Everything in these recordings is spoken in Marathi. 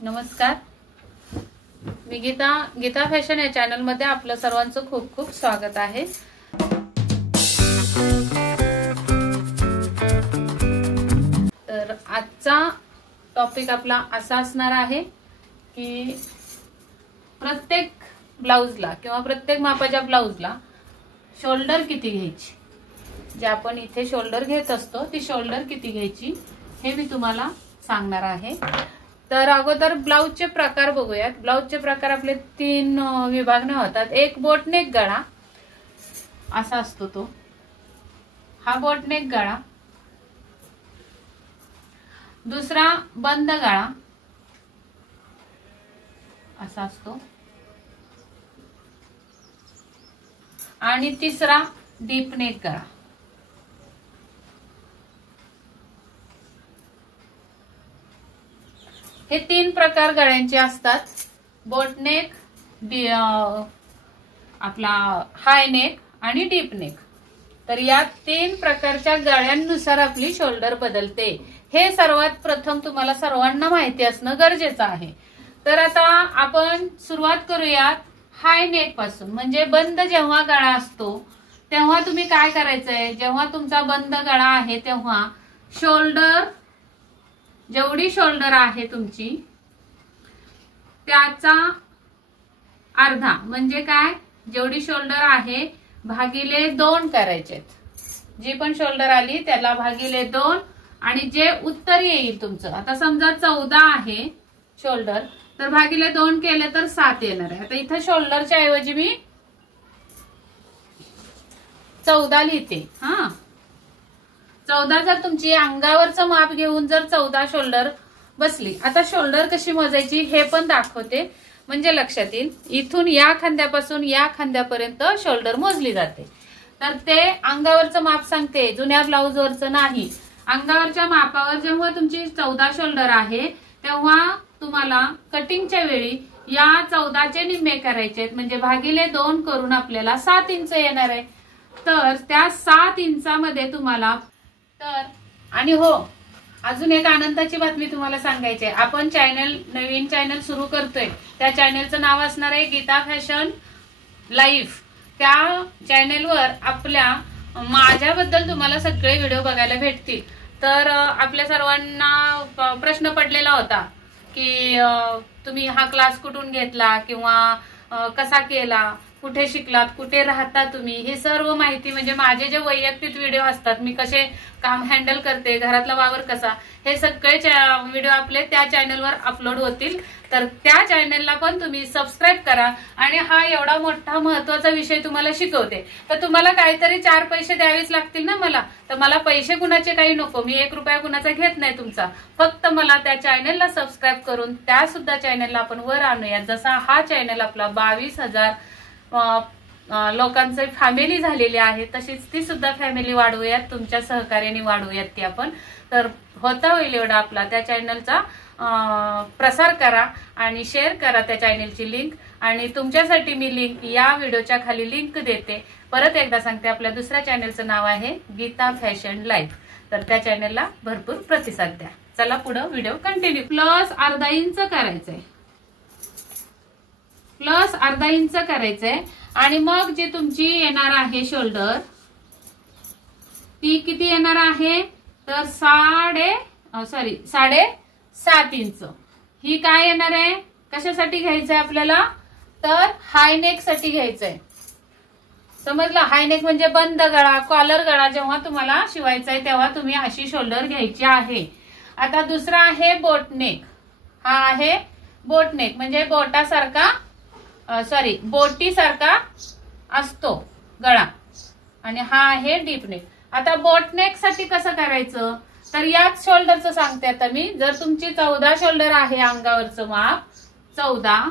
नमस्कार, मी गीता फॅशन या चॅनल मध्ये आपलं सर्वांचं खूप खूप स्वागत आहे। तर आजचा टॉपिक आपला असा असणार आहे की प्रत्येक ब्लाउजला किंवा प्रत्येक मापाच्या ब्लाउजला शोल्डर किती घ्यायची, जे आपण इथे शोल्डर घेत असतो ती शोल्डर किती घ्यायची हे मी तुम्हाला सांगणार आहे। तर अगोदर ब्लाउजचे प्रकार बघूयात। ब्लाउजचे प्रकार आपले 3 विभागने होतात। एक बोटनेक गळा असा असतो, तो हा बोटनेक गळा। दुसरा बंद गळा असा असतो आणि तिसरा डीप नेक गळा। हे 3 प्रकार गळ्यांचे असतात। बोटनेक, आपला हाय नेक आणि डीप नेक। तर या 3 प्रकारच्या गळ्यांनुसार आपली शोल्डर बदलते। हे सर्वात प्रथम तुम्हाला सर्वांना माहिती असणं गरजेचं आहे। तर आता आपण सुरुवात करूयात हाय नेक पासून। म्हणजे बंद जेव्हा गळा असतो तेव्हा तुम्ही काय करायचंय, जेव्हा तुमचा बंद गळा आहे तेव्हा शोल्डर, जेवढी शोल्डर आहे तुमची त्याचा अर्धा म्हणजे काय, जेवढी शोल्डर आहे भागिले 2 करायचे। जी पण शोल्डर आली त्याला भागिले 2 आणि जे उत्तर येईल तुमचं, आता समजा 14 आहे शोल्डर तर भागिले 2 केले तर 7 येणार आहे। आता इथं शोल्डरच्या ऐवजी मी 14 लिहिते। हा, 14 जर तुमची अंगावरचं माप घेऊन जर 14 शोल्डर बसली। आता शोल्डर कशी मोजायची हे पण दाखवते म्हणजे लक्षात येईल। इथून या खांद्यापासून या खांद्यापर्यंत शोल्डर मोजली जाते। तर ते अंगावरचं माप सांगते, जुन्या ब्लाउजवरचं नाही। अंगावरच्या मापावर जेव्हा तुमची 14 शोल्डर आहे तेव्हा तुम्हाला कटिंगच्या वेळी या 14चे निम्मे करायचे, म्हणजे भागिले 2 करून आपल्याला 7 इंच येणार आहे। तर त्या 7 इंचामध्ये तुम्हाला आणि हो, अजून एक आनंदाची बातमी तुम्हाला सांगायची आहे। आपण नवीन चॅनल सुरू करतोय, त्या चॅनलचं नाव असणार आहे गीता फॅशन लाईफ। त्या चॅनलवर माझ्याबद्दल तुम्हाला सगळे व्हिडिओ बघायला भेटतील। तर आपल्या सर्वांना प्रश्न पडलेला होता की तुम्ही हा क्लास कुठून घेतला किंवा कसा केला, कुठे शिकलात, कुठे राहता तुम्ही, हे सर्व माहिती म्हणजे माझे जे वैयक्तिक व्हिडिओ असतात, मी कसे काम हँडल करते, घरातला वावर कसा, हे सगळे व्हिडिओ आपले त्या चॅनलवर अपलोड होतील। तर त्या चॅनलला पण तुम्ही सबस्क्राईब करा। आणि हा एवढा मोठा महत्वाचा विषय तुम्हाला शिकवते तर तुम्हाला काहीतरी 4 पैसे द्यावेच लागतील ना मला। तर मला पैसे कुणाचे काही नको, मी 1 रुपया कुणाचा घेत नाही तुमचा। फक्त मला त्या चॅनलला सबस्क्राईब करून त्या सुद्धा चॅनलला आपण वर आणूया। जसा हा चॅनल आपला 22,000 लोकांची फॅमिली झालेली आहे, तशीच ती सुद्धा फॅमिली वाढवूयात, तुमच्या सहकार्याने वाढवूयात ती आपण। तर होता होईल एवढा आपला त्या चॅनलचा प्रसार करा आणि शेअर करा त्या चॅनलची लिंक। आणि तुमच्यासाठी मी लिंक या व्हिडिओच्या खाली लिंक देते। परत एकदा सांगते, आपल्या दुसऱ्या चॅनलचं नाव आहे गीता फॅशन लाईफ। तर त्या चॅनलला भरपूर प्रतिसाद द्या। चला पुढे व्हिडिओ कंटिन्यू। प्लस अर्धा इंच करायचंय, प्लस अर्धा इंच करायचंय आणि मग जी तुमची येणार आहे शोल्डर ती किती येणार आहे तर 7.5 इंच। ही काय येणार आहे, कशासाठी घ्यायचंय आपल्याला तर हाय नेक साठी घ्यायचंय। समजलं, हाय नेक म्हणजे बंद गळा, कॉलर गळा जेव्हा तुम्हाला शिवायचा आहे तेव्हा तुम्ही अशी शोल्डर घ्यायची आहे। आता दुसरा आहे बोटनेक। हा आहे बोटनेक म्हणजे बोटीसारखा असतो गळा आणि हा आहे डीप नेक। आता बोटनेक साठी कसं करायचं तर याच शोल्डरचं सांगते आता मी। जर तुमची 14 शोल्डर आहे अंगावरचं माप 14,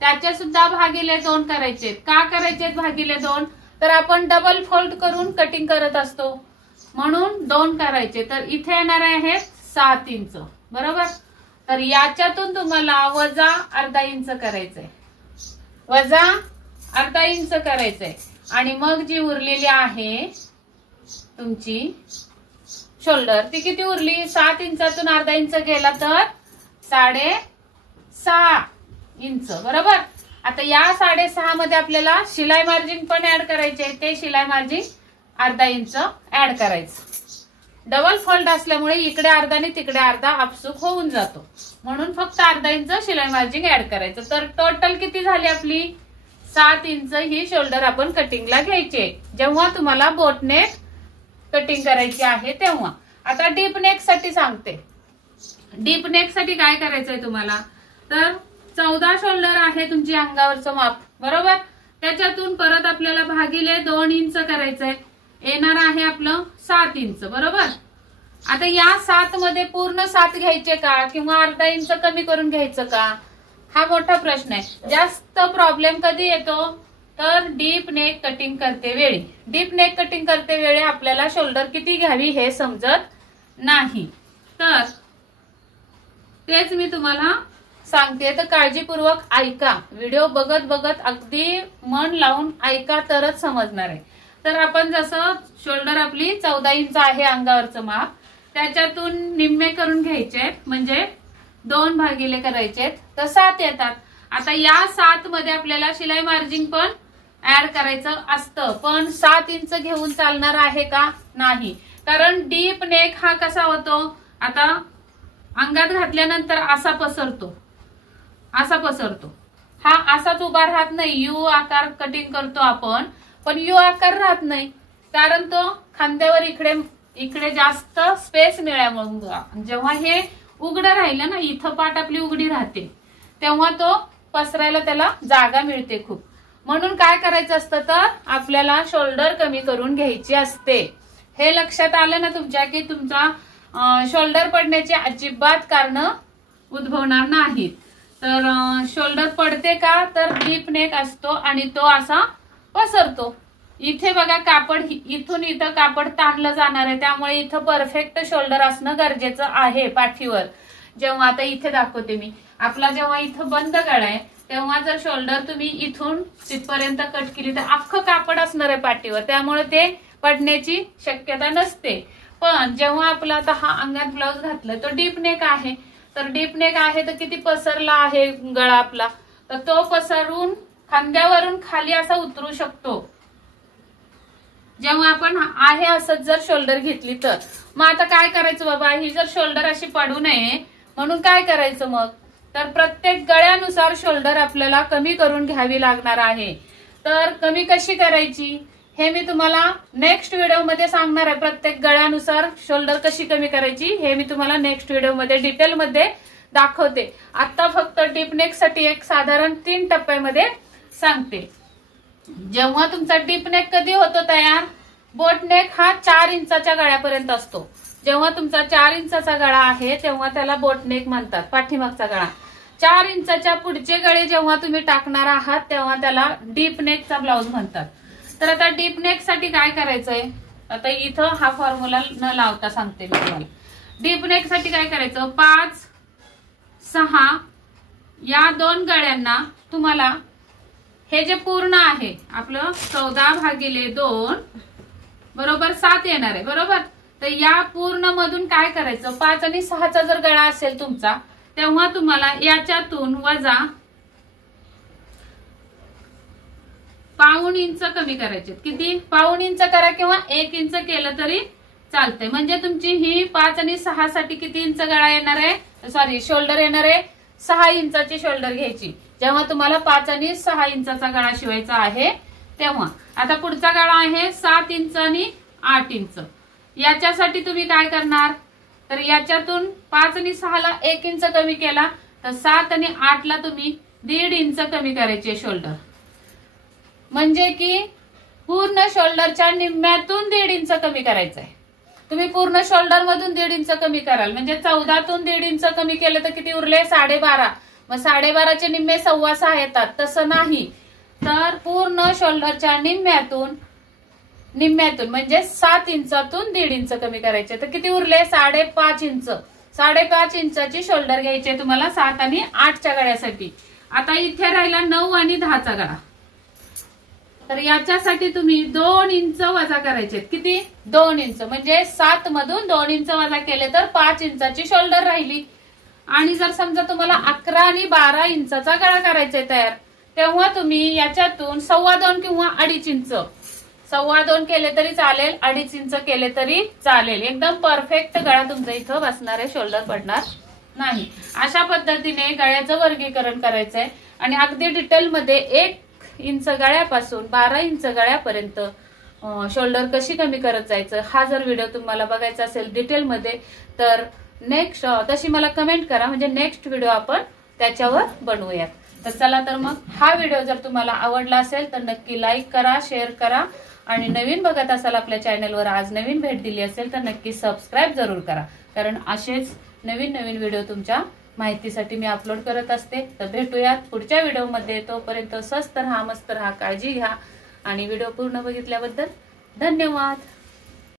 त्याचे सुद्धा भागिले 2 करायचे। का करायचे भागिले 2 तर आपण डबल फोल्ड करून कटिंग करत असतो म्हणून 2 करायचे। तर इथे येणार आहे 7 इंच, बरोबर। तर याच्यातून तुम्हाला वजा अर्धा इंच करायचंय, वजा अर्धा इंच करायचंय आणि मग जी उरलेली आहे तुमची शोल्डर ती किती उरली, 7 इंचातून अर्धा इंच गेला तर 6 इंच बरोबर. आता या 6.5 मध्ये आपल्याला शिलाई मार्जिन पण ऍड करायचे, ते शिलाई मार्जिन अर्धा इंच ऍड करायचं. डबल फोल्ड असल्यामुळे इकडे अर्धा आणि तिकडे अर्धा आपसूक होऊन जातो, म्हणून फक्त अर्धा इंच शिलाई मार्जिन ऍड करायचं. तर टोटल किती झाली आपली 7 इंच ही शोल्डर आपण कटिंगला घ्यायचे जेव्हा तुम्हाला बोटनेक कटिंग करायची आहे तेव्हा. आता डीप नेक साठी सांगते. डीप नेक साठी काय करायचंय तुम्हाला, तर 14 शोल्डर आहे तुमची अंगावरचं माप बरोबर. त्याच्यातून परत आपल्याला भागिले 2 इंच करायचंय, येणार आहे आपलं 7 इंच बरोबर. आता या 7 मध्ये पूर्ण 7 घ्यायचे का किंवा अर्धा इंच कमी करून घ्यायचं का, हा मोठा प्रश्न आहे. जास्त प्रॉब्लेम कधी येतो, तर डीप नेक कटिंग करते वेळी. डीप नेक कटिंग करते वेळी आपल्याला शोल्डर किती घ्यावी हे समजत नाही. तर तेच मी तुम्हाला सांगते, तर काळजीपूर्वक ऐका. व्हिडिओ बघत बघत अगदी मन लावून ऐका तरच समजणार आहे. तर आपण जसं शोल्डर आपली 14 इंच आहे अंगावरचं माप, त्याच्यातून निम्मे करून घ्यायचे म्हणजे 2 भागिले करायचे तर 7 येतात. आता या 7 मध्ये आपल्याला शिलाई मार्जिन पण ऍड करायचं असतं, पण 7 इंच घेऊन चालणार आहे का, नाही. कारण डीप नेक हा कसा होतो, आता अंगात घातल्यानंतर असा पसरतो, असा पसरतो. हा असाच उभा राहत नाही. यू आकार कटिंग करतो आपण, पण यू आकार राहत नाही, कारण तो खांद्यावर इकडे इकडे जास्त स्पेस मिळाल्यामुळे जेव्हा हे उघडं राहिलं ना, इथं पाठ आपली उघडी राहते, तेव्हा तो पसरायला त्याला जागा मिळते खूप. म्हणून काय करायचं असतं, तर आपल्याला शोल्डर कमी करून घ्यायची असते. हे लक्षात आलं ना तुमच्या, की तुमचा शोल्डर पडण्याची अजिबात कारण उद्भवणार नाहीत. तर शोल्डर पडते का, तर डीप नेक असतो आणि तो असा पसरतो. इथे बघा कापड इथून इथं कापड ताणलं जाणार आहे, त्यामुळे इथं परफेक्ट शोल्डर असणं गरजेचं आहे पाठीवर. जेव्हा आता इथे दाखवते मी, आपला जेव्हा इथं बंद गळा आहे तेव्हा जर शोल्डर तुम्ही इथून तिथपर्यंत कट केली तर अख्खं कापड असणार आहे पाठीवर, त्यामुळे ते पडण्याची शक्यता नसते. पण जेव्हा आपला आता हा अंगात ब्लाउज घातलाय तो डीप नेक आहे, तर डीप नेक आहे तर किती पसरला आहे गळा आपला, तर तो पसरून खांद्यावरून खाली असा उतरू शकतो जेव्हा आपण आहे असंच जर शोल्डर घेतली तर. मग आता काय करायचं बाबा, ही जर शोल्डर अशी पडू नये म्हणून काय करायचं मग, तर प्रत्येक गळ्यानुसार शोल्डर आपल्याला कमी करून घ्यावी लागणार आहे. तर कमी कशी करायची हे मी तुम्हाला नेक्स्ट व्हिडिओमध्ये सांगणार आहे. प्रत्येक गळ्यानुसार शोल्डर कशी कमी करायची हे मी तुम्हाला नेक्स्ट व्हिडिओमध्ये डिटेलमध्ये दाखवते. आता फक्त डीप नेक साठी एक साधारण 3 टप्प्यामध्ये सांगते. जेव्हा तुमचा डीप नेक कधी होतो तयार, बोट नेक हा 4 इंचाच्या गळ्यापर्यंत असतो. जेव्हा तुमचा 4 इंचाचा गळा आहे तेव्हा त्याला बोट नेक म्हणतात, पाठीमागचा गळा. 4 इंचाच्या पुढचे गळे जेव्हा तुम्ही टाकणार आहात तेव्हा त्याला डीप नेकचा ब्लाउज म्हणतात. तर आता डीप नेक साठी काय करायचंय, आता इथं हा फॉर्म्युला न लावता सांगते मी तुम्हाला. डीप नेक साठी काय करायचं, 5, 6 या 2 गळ्यांना तुम्हाला हे जे पूर्ण आहे आपलं 14/2 बरोबर 7 येणार आहे बरोबर. तर या पूर्ण मधून काय करायचं, 5 आणि 6चा जर गळा असेल तुमचा तेव्हा तुम्हाला याच्यातून वजा पाऊण इंच कमी करायचे. किती, पाऊण इंच करा किंवा 1 इंच केलं तरी चालतंय. म्हणजे तुमची ही 5 आणि 6 साठी किती इंच गळा येणार आहे, सॉरी शोल्डर येणार आहे 6 इंचाची शोल्डर घ्यायची जेव्हा तुम्हाला 5 आणि 6 इंचाचा गळा शिवायचा आहे तेव्हा. आता पुढचा गळा आहे 7 इंच आणि 8 इंच. याच्यासाठी तुम्ही काय करणार, तर याच्यातून 5 आणि 6 ला 1 इंच कमी केला तर 7 आणि 8 ला तुम्ही 1.5 इंच कमी करायचे शोल्डर. म्हणजे की पूर्ण शोल्डरच्या निम्म्यातून 1.5 इंच कमी करायचंय. तुम्ही पूर्ण शोल्डर मधून 1.5 इंच कमी कराल म्हणजे 14तून 1.5 इंच कमी केलं तर किती उरले, 12.5. मग 12.5चे निम्मे 6.25 येतात, तसं नाही. तर पूर्ण शोल्डरच्या निम्म्यातून म्हणजे 7 इंचातून 1.5 इंच कमी करायचे तर किती उरले, 5.5 इंच. 5.5 इंचाची शोल्डर घ्यायचे तुम्हाला 7 आणि 8च्या गळ्यासाठी. आता इथे राहिला 9 आणि 10चा गळा, तर याच्यासाठी तुम्ही 2 इंच वजा करायचे. किती, 2 इंच. म्हणजे 7 मधून 2 इंच वजा केले तर 5 इंचाची शोल्डर राहिली. आणि जर समजा तुम्हाला 11 आणि 12 इंचाचा गळा करायचा आहे तयार, तेव्हा तुम्ही याच्यातून 2.25 किंवा 2.5 इंच, 2.25 केले तरी चालेल, 2.5 इंच केले तरी चालेल. एकदम परफेक्ट गळा तुमचा इथं बसणार आहे, शोल्डर पडणार नाही. अशा पद्धतीने गळ्याचं वर्गीकरण करायचंय आणि अगदी डिटेलमध्ये 1 इंच गळ्यापासून 12 इंच गळ्यापर्यंत शोल्डर कशी कमी करत जायचं, हा जर व्हिडिओ तुम्हाला बघायचा असेल डिटेलमध्ये तर नेक्स्ट तशी मला कमेंट करा, म्हणजे नेक्स्ट व्हिडिओ आपण त्याच्यावर बनवूयात. तर चला तर मग हा व्हिडिओ जर तुम्हाला आवडला असेल तर नक्की लाईक करा, शेअर करा आणि नवीन बघत असाल आपल्या चॅनलवर, आज नवीन भेट दिली असेल तर नक्की सबस्क्राईब जरूर करा, कारण असेच नवीन नवीन व्हिडिओ तुमच्या माहितीसाठी मी अपलोड करत असते. तर भेटूयात पुढच्या व्हिडिओमध्ये. तोपर्यंत स्वस्त रहा, मस्त रहा, काळजी घ्या आणि व्हिडिओ पूर्ण बघितल्याबद्दल धन्यवाद.